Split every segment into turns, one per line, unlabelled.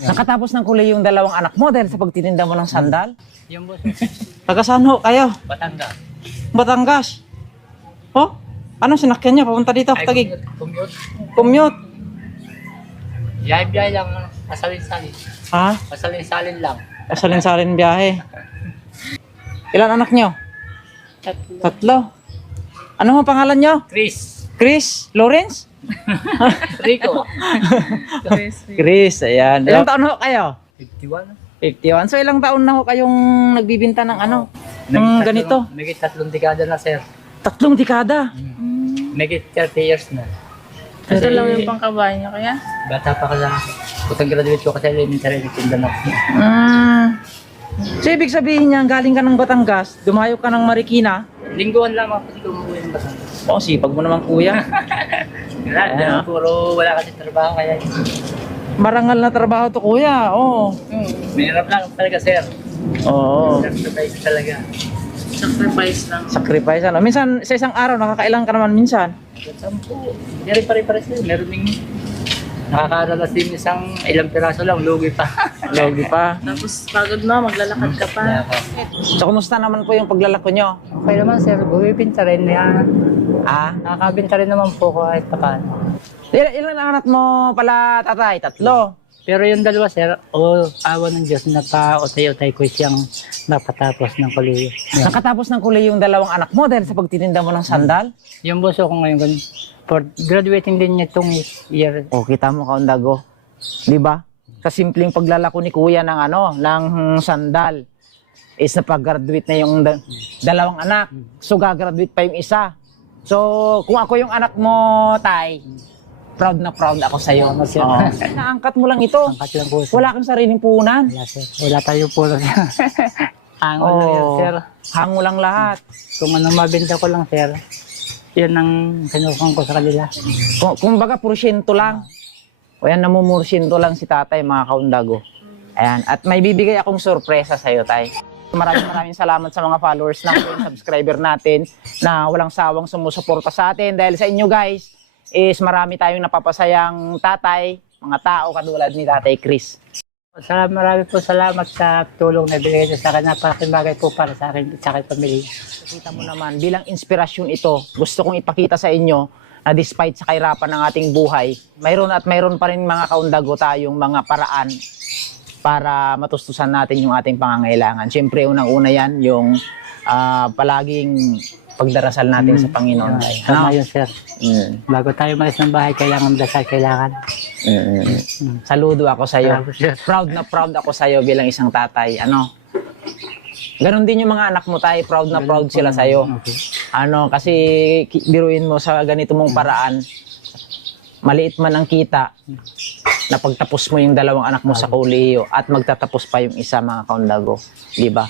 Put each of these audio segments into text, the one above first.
Nakatapos ng kulay yung dalawang anak mo dahil sa pagtitinda mo ng sandal?
Yung boss,
Taga saan ho kayo?
Batangas.
Batangas. Oh? Ano sinakyan niya papunta dito?
Ay,
Tagig.
commute, commute. Biyahe-biyahe lang, masalin-salin.
Ha?
Masalin-salin lang.
Kasalin-salin biyahe. Ilan anak niyo?
Tatlo.
Tatlo. Ano ho pangalan niyo?
Chris.
Chris? Lawrence?
Rico.
Chris.
Chris, ayan. Ilang taon ho kayo?
51.
51. So ilang taon na ho kayong nagbibinta ng ano? Ng ganito?
Naging tatlong dekada na, sir.
Tatlong dekada.
Naging 30 years na.
Ito lang yung pangkabahay niya kaya?
Bata pa ka lang. Putang graduate ko kasi elementary na ako.
Mm. So ibig sabihin niya, galing ka ng Batangas, dumayo ka ng Marikina.
Lingguan lang ako kasi umuwi ng Batangas.
Oh, sipag mo naman kuya.
Wala,
Ah.
puro wala kasi trabaho kaya.
Marangal na trabaho to kuya. Oo.
Hmm. Mahirap lang talaga, sir.
Oo.
Sacrifice talaga.
Sacrifice lang.
Sacrifice ano. Minsan sa isang araw nakakailang ka naman minsan.
Sampo. Rin pare-pare sir. Meron ding nakakaralas din isang ilang piraso lang, lugi pa.
Logi pa.
Tapos pagod na, maglalakad ka pa.
So kumusta naman po yung paglalako nyo?
Okay naman sir, bumibinta rin. Yan.
Ah?
Nakakabinta rin naman po ko kahit paano.
Ilan, ilan ang anak mo pala tatay? Tatlo.
Pero yung dalawa sir, o awa ng Diyos, napa-utay-utay ko siyang napatapos ng koleyo.
Nakatapos ng kulay yung dalawang anak mo dahil sa pagtitinda mo ng sandal?
Yung buso ko ngayon, ganun, for graduating din niya itong year.
O, kita mo kaundago. Di ba? Sa simpleng paglalako ni kuya ng ano, ng sandal is napag-graduate na yung da- dalawang anak. So, gagraduate pa yung isa. So, kung ako yung anak mo, Tay, proud na proud ako sa'yo.
Salamat, sir.
Oo. Naangkat mo lang ito.
Angkat lang po sir.
Wala kang sariling punan.
Wala sir. Wala tayo po lang. Angon lang yan sir.
Hango lang lahat.
Kung anong mabenta ko lang sir, yan ang sinukang ko sa kanila.
Kung, kumbaga, porsyento lang. O yan, namumursyento lang si tatay, mga kaundago. Ayan. At may bibigay akong sorpresa sa'yo, tay. Maraming maraming salamat sa mga followers natin, subscriber natin na walang sawang sumusuporta sa atin. Dahil sa inyo guys, is marami tayong napapasayang tatay, mga tao katulad ni Tatay Chris.
Salamat, marami po salamat sa tulong na binigay niyo sa akin. Napalaking bagay po para sa akin at sa aking pamilya.
Kita mo naman, bilang inspirasyon ito, gusto kong ipakita sa inyo na despite sa kahirapan ng ating buhay, mayroon at mayroon pa rin mga kaundago tayong mga paraan para matustusan natin yung ating pangangailangan. Siyempre, unang-una yan, yung ah, palaging pagdarasal natin sa Panginoon.
Tama
Ano?
yun sir.
Mm,
Bago tayo malis ng bahay, kailangan dasal, kailangan.
mm, mm. Saludo ako sa iyo. Proud na proud ako sa iyo bilang isang tatay. Ano? Ganon din yung mga anak mo tayo, proud na proud sila sa iyo.
Okay.
Ano, kasi biruin mo sa ganito mong paraan, maliit man ang kita, na pagtapos mo yung dalawang anak mo sa kolehiyo at magtatapos pa yung isa mga kaundago, di ba?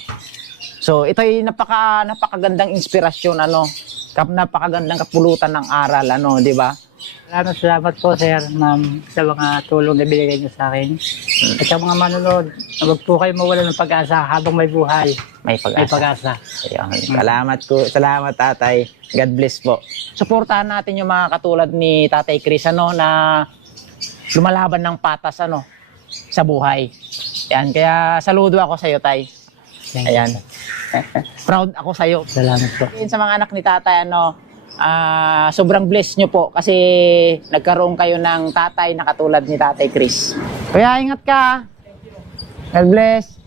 So, ito ay napaka napakagandang inspirasyon ano, kap napakagandang kapulutan ng aral ano, di ba?
Salamat, salamat po sir, ma'am, sa mga tulong na binigay niyo sa akin. At sa mga manonood, huwag po kayo mawala ng pag-asa habang may buhay.
May
May
pag-asa.
pag-asa.
Ayun. Salamat ko. Salamat tatay. God bless po. Suportahan natin yung mga katulad ni Tatay Chris ano na lumalaban ng patas ano sa buhay. Yan, kaya saludo ako sa iyo, Tay.
Thank you.
Ayan. Proud ako sa iyo.
Salamat po.
Sa mga anak ni Tatay ano, ah sobrang blessed nyo po kasi nagkaroon kayo ng tatay na katulad ni Tatay Chris. Kuya, ingat ka. God bless.